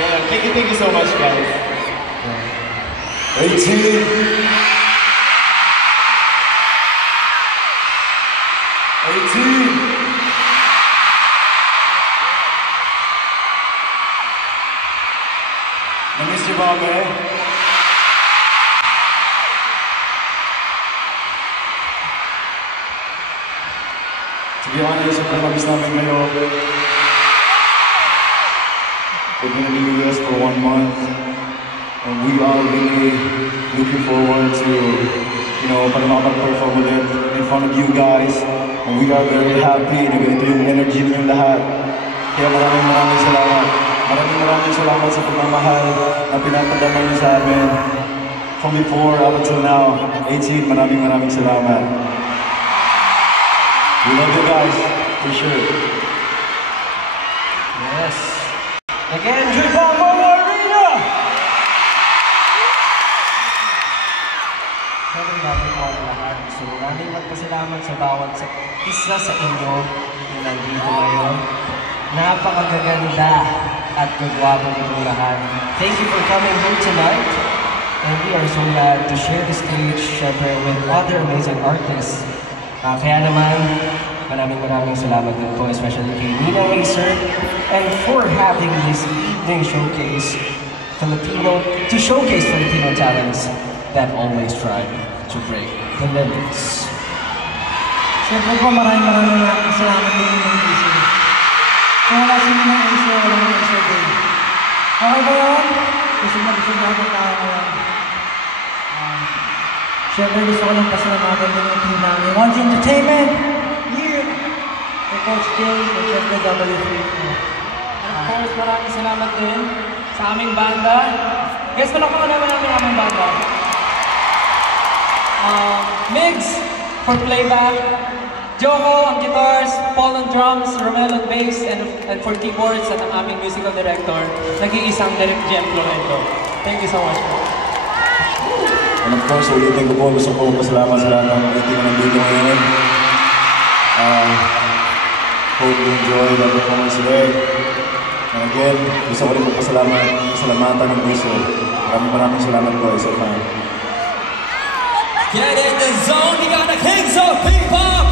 Yeah, thank you so much, guys. 18. 18. Na-miss niyo ba kami? To be honest, sobrang namiss namin kayo. We're gonna be with us for 1 month. And we are really looking forward to, para makapag-perform ulit in front of you guys. And we are very happy na ganito yung energy ninyong lahat. Kaya maraming salamat. Maraming salamat sa pagmamahal na pinapadama niyo sa amin. From before up until now, 18, maraming salamat. We love you guys, for sure. Yes. Again, Balboa Arena! Sabi natin po ang lahat. So, maraming magpasalamat sa bawat isa sa inyo na nandito ngayon. Napakagaganda at kagwapo nitong lahat. Thank you for coming here tonight. And we are so glad to share the stage, syempre, with other amazing artists. Kaya naman, maraming salamat din po, especially kay Nina Racer, and for having this evening showcase, to showcase Filipino talents that always try to break the limits. Siyempre po, maraming salamat din Nina Racer. Kung wala si Nina Racer, walang Racer Day. Okay ba yun? Gusto natin tao ngayon. Siyempre gusto ko lang pasalamatan din yung team namin. Once Entertainment, here, kay Coach Jay, kay siyempre W3. And of course, maraming salamat din sa aming banda. Guys, palakpakan naman namin ang aming banda. Migs for playback, Joko on guitars, Paul on drums, Romel on bass, and for keyboards at ang aming musical director, nag-iisang Derek Jemplo ito. Thank you so much po. And of course, ulitin ko po, gusto ko pasalamat sa lahat ng ulitin na nandito ngayon. Hope you enjoy the performance today. And again, gusto ko rin pasalamatan ng puso. Maraming salamat po, isa pa. Get in the zone, you got the Kings of Hip Hop!